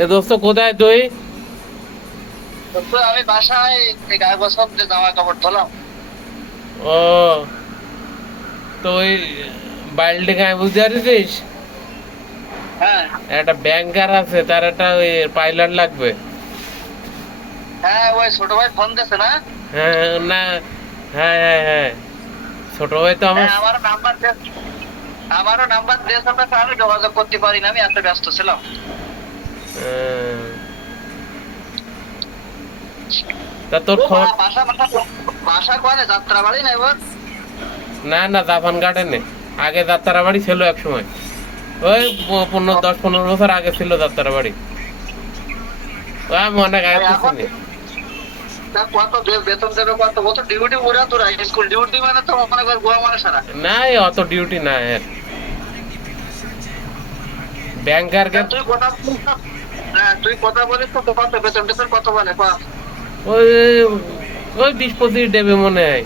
এ দোস্ত কোথায় তুই? আমি বাসায় গায়ে বসব জামা কাপড় ধোলাম। ও, তো ওই বাল্টি গায়ে বুঝতে পারিস? হ্যাঁ একটা ব্যাংকার আছে, তার একটা ওই পাইলট লাগবে। হ্যাঁ, ওই ছোট ভাই ফোন দিয়েছে না? হ্যাঁ না, হ্যাঁ হ্যাঁ হ্যাঁ, ছোট ভাই তো আমার। হ্যাঁ, আমারও নাম্বার দিয়েছে, আমি যোগাযোগ করতে পারি না, আমি এত ব্যস্ত ছিলাম। আহ, তা তোর ও খবর? বাসা বাসা বাসা কোয়ানে যাত্রা বাড়ি না এবার? না না, জাপান গার্ডেনে। আগে যাত্রা বাড়ি ছিল এক সময়, ওই 10-15 বছর আগে ছিল যাত্রা বাড়ি। ওই আমি অনেক আগে তো এখন চিনি। কত বেতন দেবে, কত বছর ডিউটি উড়া তোরা? স্কুল ডিউটি মানে তো মনে কর গোয়া মানে সারা। নাই, অত ডিউটি নাই এর। ব্যাংকার কে তুই কথা হ্যাঁ, তুই কথা বলিস তো, কত বেতন টেতন কত বলে ওই ওই 20-25 দেবে মনে হয়।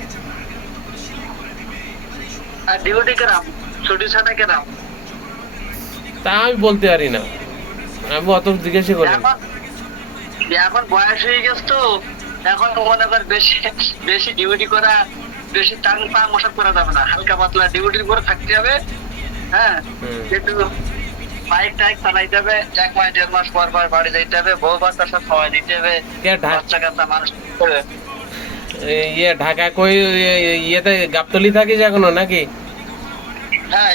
আর ডিউটি কেরাম, ছুটি ছাটা কেরাম? তা আমি বলতে পারি না, আমি অত জিজ্ঞাসা করি না। এখন এখন বয়স হয়ে গেছে তো, এখন মনে কর বেশি বেশি ডিউটি করা, বেশি টান পা মশা করা যাবে না, হালকা পাতলা ডিউটির করে থাকতে হবে। হ্যাঁ, হুম। একটু বাইক টাইক চালাইতে হবে, 1 মাস 1.5 মাস পর পর বাড়ি যাইতে হবে, বউ বাচ্চার সাথে সময় দিতে হবে, বাচ্চা কাচ্চা মানুষ করতে হবে। ঢাকা কই ইয়েতে গাবতলি থাকিস এখনো নাকি? হ্যাঁ,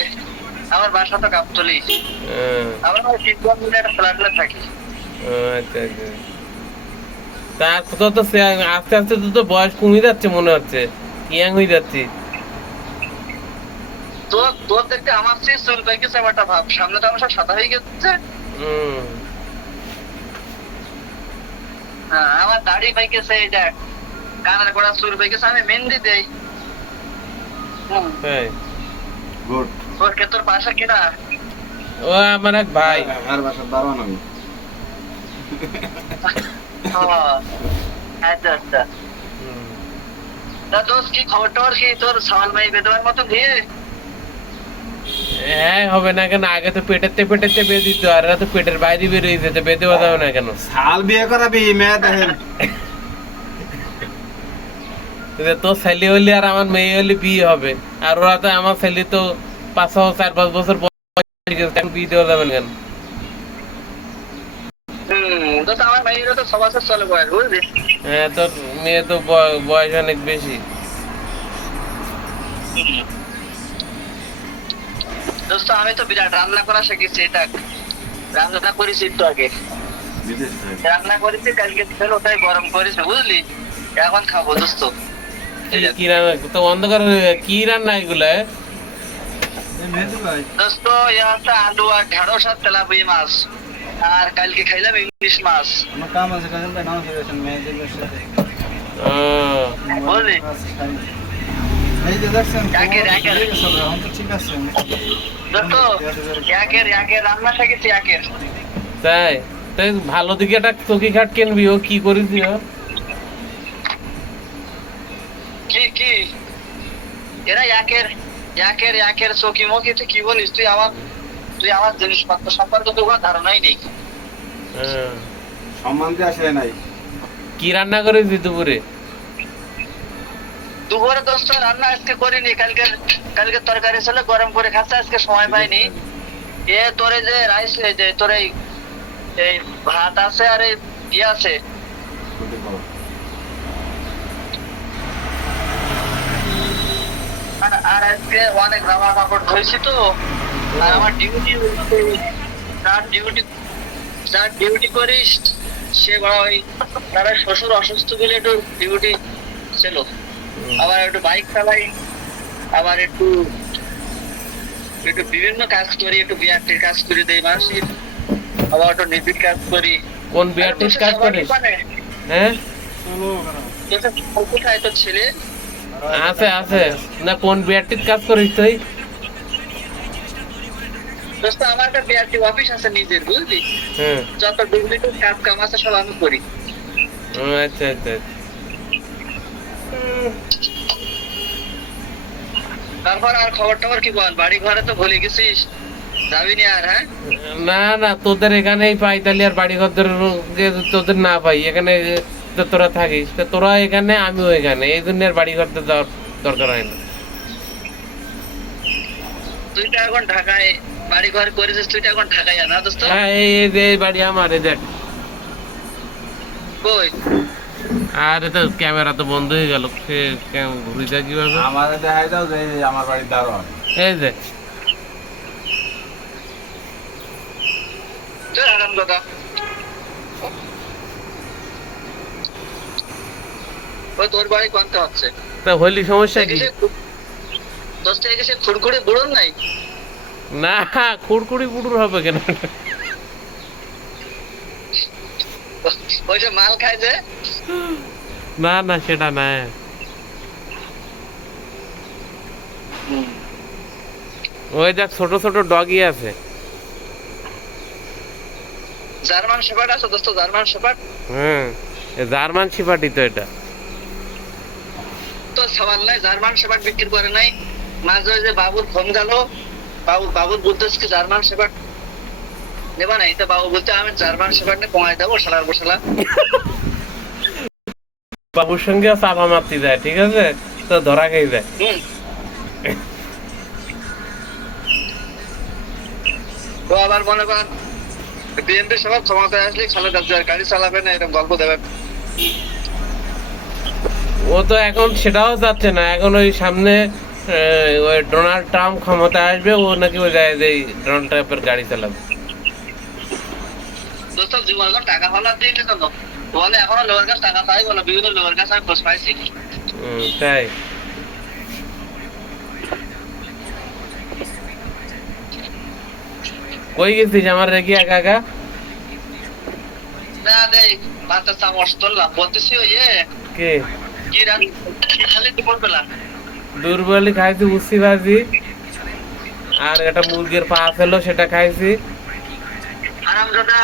আমার বাসা তো গাবতলী। আহ, আমরা শিবগঞ্জে একটা ফ্ল্যাটে থাকি। আচ্ছা আচ্ছা। তা তো তো আস্তে আস্তে তো বয়স কমে যাচ্ছে মনে হচ্ছে, ইয়াং হয়ে যাচ্ছি। তোর তোর দেখতে আমার চেয়ে চুল পেকে গেছে আমার একটা ভাব, সামনে তো আমার সব সাদা হয়ে গেছে। হুম। হ্যাঁ, আমার দাড়ি পেকে গেছে, এই দেখ কানের গোড়া চুল পেকে গেছে, আমি মেহেন্দি দেই। হুম, তাই? গুড। তোর বাসা কেনা? ও আমার এক ভাই। আর বাসার দারোয়ান আমি। আচ্ছা আচ্ছা। হুম। তা দোস্ত কি খবর টবর কি তোর? সামান ভাই বেদবার মতো দিয়ে হ্যাঁ, হবে না কেন? আগে তো পেটেতে পেটেতে বেঁধে দিত, আর এরা তো পেটের বাইরে বেরিয়ে যেতে, বেঁধে বাঁধাবে না কেন? শাল বিয়ে করাবি মেয়ে দেখেন। তোর ছেলে হলে আর আমার মেয়ে হলে বিয়ে হবে, আর ওরা তো, আমার ছেলে তো 5-4-5 বছর বয়স গেছে, এখন বিয়ে দেওয়া যাবে না কেন? দোস্ত আমার ভাইয়েরও তো 6 বছর চলে বয়স, বুঝলি? হ্যাঁ, তোর মেয়ে তো বয়স অনেক বেশি। দোস্ত আমি তো বিরাট রান্না করা শিখেছি, এটা রান্না করেছি একটু আগে, বিদেশ থেকে। রান্না করেছি কালকে ছিল, ওটাই গরম করেছি বুঝলি, এখন খাবো দোস্ত। এই দেখ। কি রান্না তো অন্ধকার, কি রান্না এগুলা? এই মেহেদি ভাই। দোস্ত ইয়া হচ্ছে আলু আর ঢেঁড়স আর তেলাপিয়া মাছ, আর কালকে খাইলাম ইলিশ মাছ, আমার কাম আছে কাজল ভাই, নাম করেছেন মেহেদির সাথে। আহ, বুঝলি? এই যে দেখছেন একের একের এখন তো ঠিক আছে। দোস্ত একের রান্না শিখেছি একের। তাই? তাই ভালো দিকে একটা চকি খাট কিনবি, ও কি করিস ও? কি কি এরা একের একের একের চকি মকি, তুই কি বলিস? তুই আমার জিনিসপত্র সম্পর্কে তো কোনো ধারণাই নেই। হ্যাঁ। সম্মান দিয়ে আসে নাই। কি রান্না করেছি দুপুরে? দুপুরে দোস্ত রান্না আজকে করিনি, কালকে তরকারি ছিল গরম করে খাচ্ছে, আজকে সময় পাইনি। তোরে যে রাইস, যে তোর এই ভাত আছে আর এই ইয়ে আছে। আর আজকে অনেক জামা কাপড় ধুয়েছি তো, আর আমার ডিউটি, যার ডিউটি যার ডিউটি করিস সে বড় ওই তার শ্বশুর অসুস্থ বলে একটু ডিউটি ছিল, আবার একটু বাইক চালাই, আবার একটু একটু বিভিন্ন কাজ করি, একটু বিআরটির কাজ করে দেই মানুষের, আবার একটু নিবিড় কাজ করি। কোন বিআরটির কাজ করিস? হ্যাঁ, কোথায় তোর ছেলে? আছে আছে। না, কোন বিআরটির কাজ করিস তুই? দোস্ত আমার একটা বিআরটি অফিস আছে নিজের, বুঝলি? হ্যাঁ। যত ডুপ্লিকেট কাজ কাম আছে সব আমি করি। ও, আচ্ছা আচ্ছা। তারপর আর খবর টবর কি বল? বাড়ি ঘরে তো ভুলে গেছিস। যাবি নি আর? হ্যাঁ, না না, তোদের এখানেই পাই, তাহলে আর বাড়ি ঘরদের তোদের না পাই এখানে, তো তোরা থাকিস, তো তোরা এখানে আমিও এখানে, এই জন্য আর বাড়ি ঘরতে যাওয়ার দরকার হয় না। তুই তো এখন ঢাকায় বাড়ি ঘর করেছিস, তুই তো এখন ঢাকায় না দোস্ত? হ্যাঁ, এই যে এই বাড়ি আমার, এই দেখ। কই? আর তো ক্যামেরা তো বন্ধ হয়ে গেল, সে ঘুরে যায় কিভাবে? আমাদের দেখাই দাও যে এই আমার বাড়ির দারোয়ান। এই যে চল আরাম দাদা। ওই তোর বাড়ি কোনটা হচ্ছে? তা হলি সমস্যা কি? দোস্ত এসে খুড়খুড়ে বুড়ন নাই? না, খুড়কুড়ি পুটুর হবে কেন? ওই যে মাল খায় যে? না না, সেটা না। ওই দেখ ছোট ছোট ডগি আছে। জার্মান শেপার্ড আছে দোস্ত, জার্মান শেপার্ড। হ্যাঁ, জার্মান শিপাটি তো এটা। তো সওয়াল নাই, জার্মান শেপার্ড বিক্রি করে নাই। মাঝে ওই যে বাবুর ফোন গেল, বাবুর বলতেছে কি জার্মান শেপার্ড নেবা নাই, তো বাবু বলতে আমি জার্মান শেপার্ড নিয়ে কমাই দেবো শালার বসালা। বাবুর সঙ্গে চাপা মারতে যায়, ঠিক আছে, তো ধরা খেয়ে যায়। তো আবার মনে কর বিএনপি সভা ক্ষমতায় আসলে খালেদা জিয়ার গাড়ি চালাবে না, এরকম গল্প দেবেন। ও তো এখন সেটাও যাচ্ছে না, এখন ওই সামনে ওই ডোনাল্ড ট্রাম্প ক্ষমতায় আসবে, ও নাকি ওই যায় যে ডোনাল্ড ট্রাম্পের গাড়ি চালাবে। দোস্ত জীবন টাকা ফলা দিয়ে দিত তো বলে এখনো লোকের কাছে টাকা চাই, বলে বিভিন্ন লোকের কাছে আমি খোঁজ পাইছি। তাই কই গেছিস আমার রেখে একা একা? না দেখ ভাতটা চামচ তুললাম, বলতেছি ওই কে? কি রান কি খালি দুপুর বেলা দুর্বলি খাইছি, উচ্ছি ভাজি, আর একটা মুরগির পা ছিল সেটা খাইছি। আরাম দাদা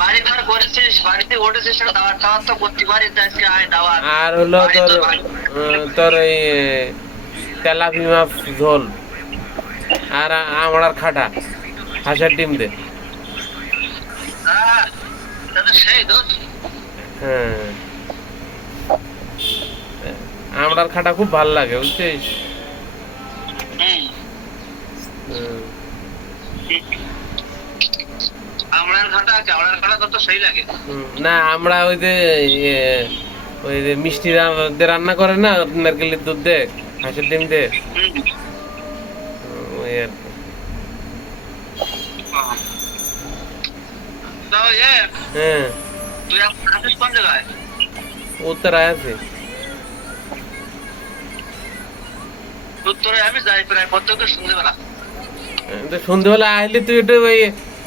বাড়ি ঘর করেছিস, বাড়িতে উঠেছিস, দাওয়ার টাওয়ার তো করতে পারিস, যাচ্ছি আয় দাওয়ার। আর হলো তোর ওই তেলাপি মাছ ঝোল, আর আমড়ার খাটা, হাঁসের ডিম দে। হ্যাঁ দাদা সেই দোস্ত। হ্যাঁ, আমড়ার খাটা খুব ভালো লাগে, বুঝছিস? হুম, হুম। আমড়ার খাটা তো সেই লাগে। না, আমরা ওই যে ওই যে মিষ্টি রান্না করে না নারকেলের দুধ দে, হাঁসের ডিম দে, হুম, ওই আর কি। তো হ্যাঁ, তুই এখন আছিস কোন জায়গায়? উত্তরায় আছে। উত্তরে আমি যাই প্রায় প্রত্যেক সন্ধ্যেবেলা। সন্ধ্যেবেলা আসলে তুই একটু ওই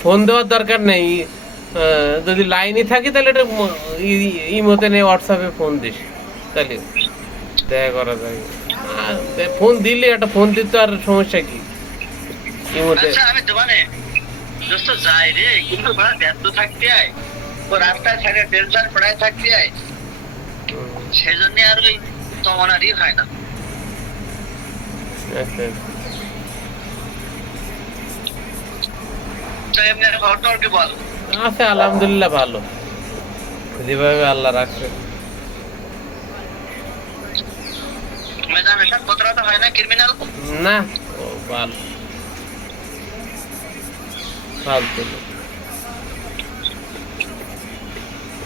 ফোন দেওয়ার দরকার নেই, যদি লাইনে থাকি তাহলে একটু ইমোতে নেই, হোয়াটসঅ্যাপে ফোন দিস, তাহলে দেখা করা যায়। ফোন দিলে একটা ফোন দিতে আর সমস্যা কি ইমোতে? আচ্ছা আমি দোকানে দোস্ত যাই রে, কিন্তু বড় ব্যস্ত থাকতে হয়, ও রাস্তায় থাকে টেনশন পড়ায় থাকতে হয়, সেই জন্য আর ওই তোমার আর হয় না। আচ্ছা, তো এমনি খবর কি বল? আছে আলহামদুলিল্লাহ, ভালো, যেভাবে আল্লাহ রাখছে। মেজামেশন কতটা তো হয় না ক্রিমিনাল? না, ও ভালো, ফালতু লোক।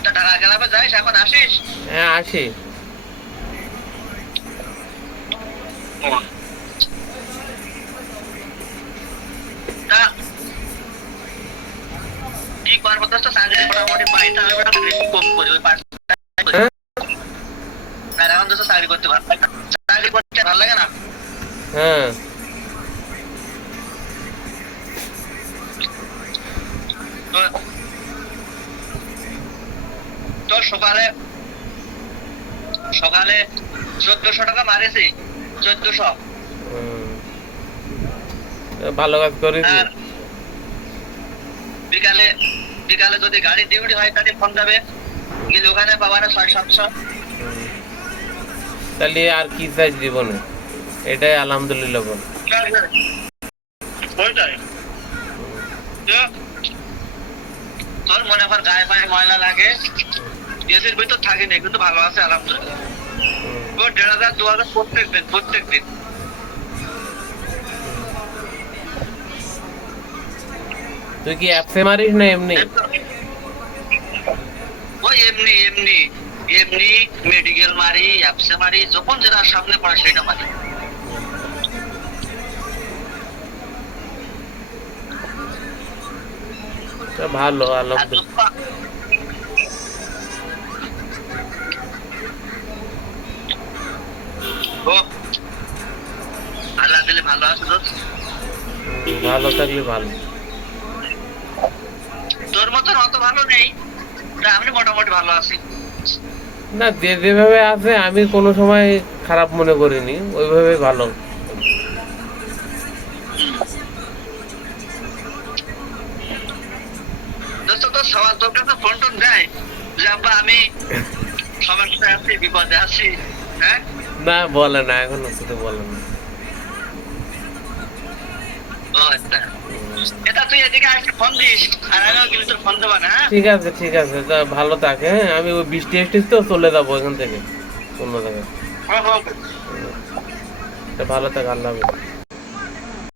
তা ঢাকা গেলাবে যাইস, এখন আসিস? হ্যাঁ, আসি। তা কি করবো দোস্ত, চাকরি মোটামুটি পাই, তা আমি ওটা কম করি ওই পার্ট। হ্যাঁ? আর এখন দোস্ত চাকরি করতে ভালো লাগে না, চাকরি করতে ভালো লাগে না। হ্যাঁ, তো সকালে 1400 টাকা মারেছি, 1400। ভালো কাজ করেছি। আর বিকালে যদি গাড়ি ডিউটি হয় তাহলে ফোন যাবে, গেলে ওখানে পাবা না 600-700। তাহলে আর কি চাই জীবনে, এটাই আলহামদুলিল্লাহ বল। ওইটাই তো তোর মনে কর গায়ে পায়ে ময়লা লাগে, এসির ভিতর থাকে না, কিন্তু ভালো আছে আলহামদুলিল্লাহ। ও 1,500 2,000 প্রত্যেক দিন। তুই কি অ্যাপসে মারিস না এমনি? ওই এমনি মেডিকেল মারি, অ্যাপসে মারি, যখন যেটা সামনে পড়ে সেটা মারি। তা ভালো আর আলহামদুলিল্লাহ। ও আল্লাহ দিলে ভালো আছে তো। ভালো থাকলে ভালো। তোর মতন অত ভালো নেই, তা আমি মোটামুটি ভালো আছি। না, যেভাবে আছে আমি কোনো সময় খারাপ মনে করিনি, ওইভাবে ভালো। দোস্ত তোর সবার তোর কাছে ফোন টোন দেয় যে আব্বা আমি সমস্যায় আছি, বিপদে আছি? হ্যাঁ, না বলে না, এখনো কিছু বলে না। ও আচ্ছা, এটা তুই এদিকে আজকে ফোন দিস, আর আমিও কিন্তু তোর ফোন দেবো না। হ্যাঁ, ঠিক আছে, তা ভালো থাকে। হ্যাঁ, আমি ওই বৃষ্টি এসটিস তো চলে যাবো এখান থেকে অন্য জায়গায়। হোক। তা ভালো থাকে, আল্লাহ হাফেজ।